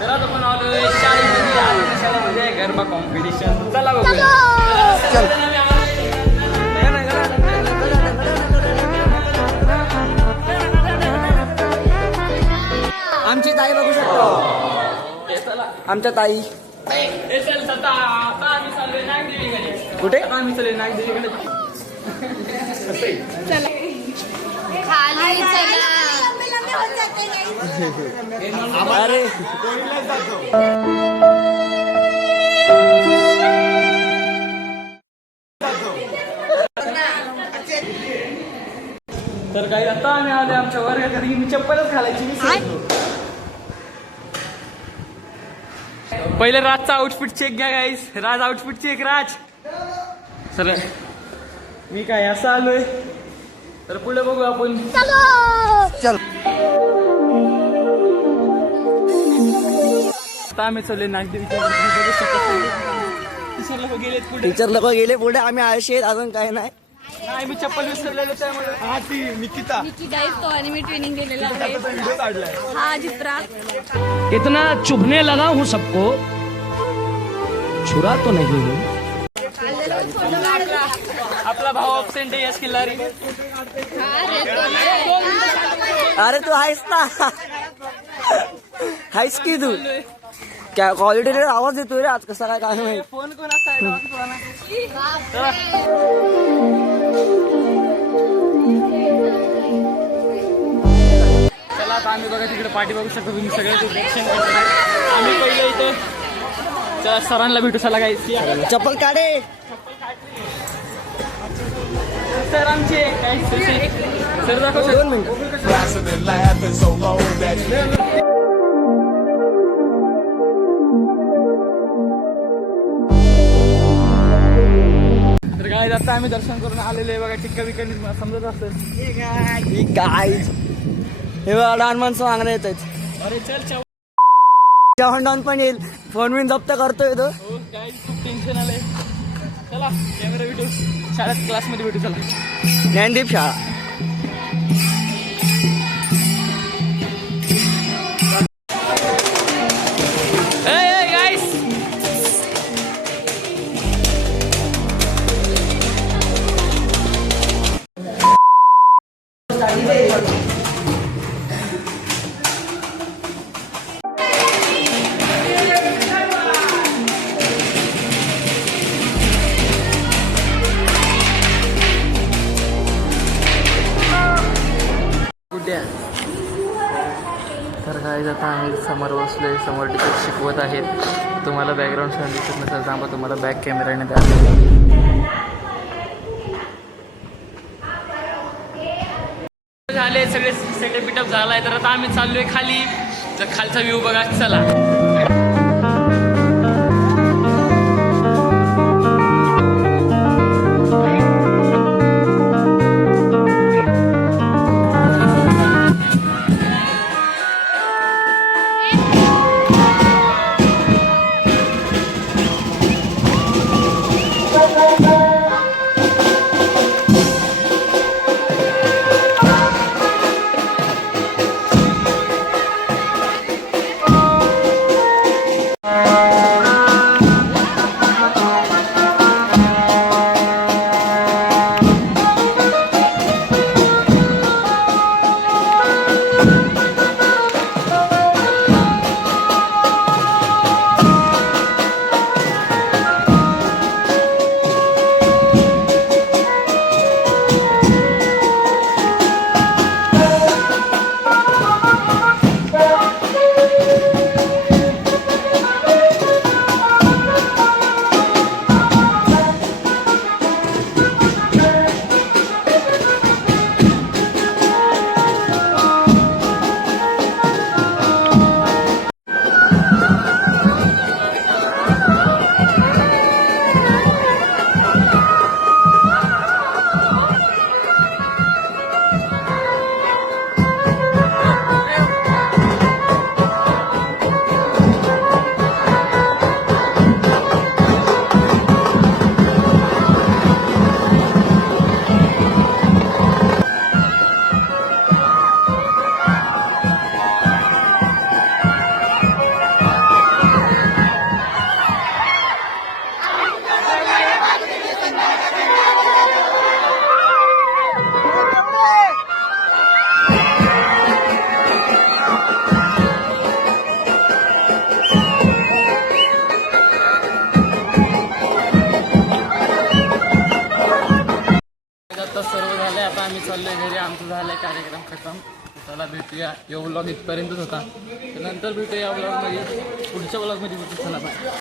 तर आता आपण आलोय शाळेमध्ये. आज शाळेमध्ये गरबा कॉम्पिटिशन. चला बघू. आमची ताई बघू शकतो. आमच्या ताई कुठे आम्ही चालू नागदेवीकडे. अरे तर काही आता आम्ही आले आमच्या वर्गात. कारण की मी चप्पलच घालायची विसरलो. पहिले राजचा आउटफिट चेक घ्या गाईस. राज आउटफिट चेक. राज सर मी काय असं आलोय. तर पुढे बघू आपण. चल आता आम्ही चालले नागदेवीच्या. टीचर लोक गेलेत पुढे. टीचर लोक गेले पुढे. आम्ही आळशी आहेत, अजून काय नाही. नाही मी चप्पल विसरलेलो त्यामुळे. हा ती निकिता तो आणि मी ट्रेनिंग केलेला आहे. हा चित्रा इतना चुभने लगा हूँ सबको, छुरा तो नहीं हूँ. आपला भाऊ ऑब्सेंट आहे यश किल्लारी. अरे तू आहेस ना. आहेस की तू. क्या क्वालिटी आवाज देतोय रे आज. कसा काय काय माहिती. फोन कोणाचा आहे. चला आता आम्ही बघा तिकडे पाठी बघू शकतो. तुम्ही सगळ्याचं दर्शन करता. आम्ही पहिले इथे चला सरांना भेटू. चला काही चप्पल काढे. सर आमचे काही सर दाखव. 2 मिनिटं. तर काय आता आम्ही दर्शन करून आलेले आहे बघा. टिक्का बिक्का समजत असतं. काय हे बघा लहान माणसं मागणं येत आहेत. अरे चल जेवण डाऊन पण येईल. फोन बिन जप्त करतोय तो. हो काय खूप टेन्शन आलंय. चला कॅमेरा भेटू. शाळेत क्लासमध्ये भेटू. चला ज्ञानदीप शाळा. तर काय आता आम्ही समोर बसलोय. समोर टीचर शिकवत आहेत. तुम्हाला बॅकग्राऊंड साऊंड दिसत नसेल सांगा. तुम्हाला बॅक कॅमेराने द्या. झाले सगळे सगळे पिटअप झालाय. तर आता आम्ही चाललोय खाली. तर खालचा व्ह्यू बघा. चला आता आम्ही चाललोय घरी. आमचं झालंय कार्यक्रम खतम. चला भेटूया. यो व्लॉग इथपर्यंतच होता. तर नंतर भेटूया या व्लॉगमध्ये, पुढच्या व्लॉगमध्ये भेटू. चला बाय.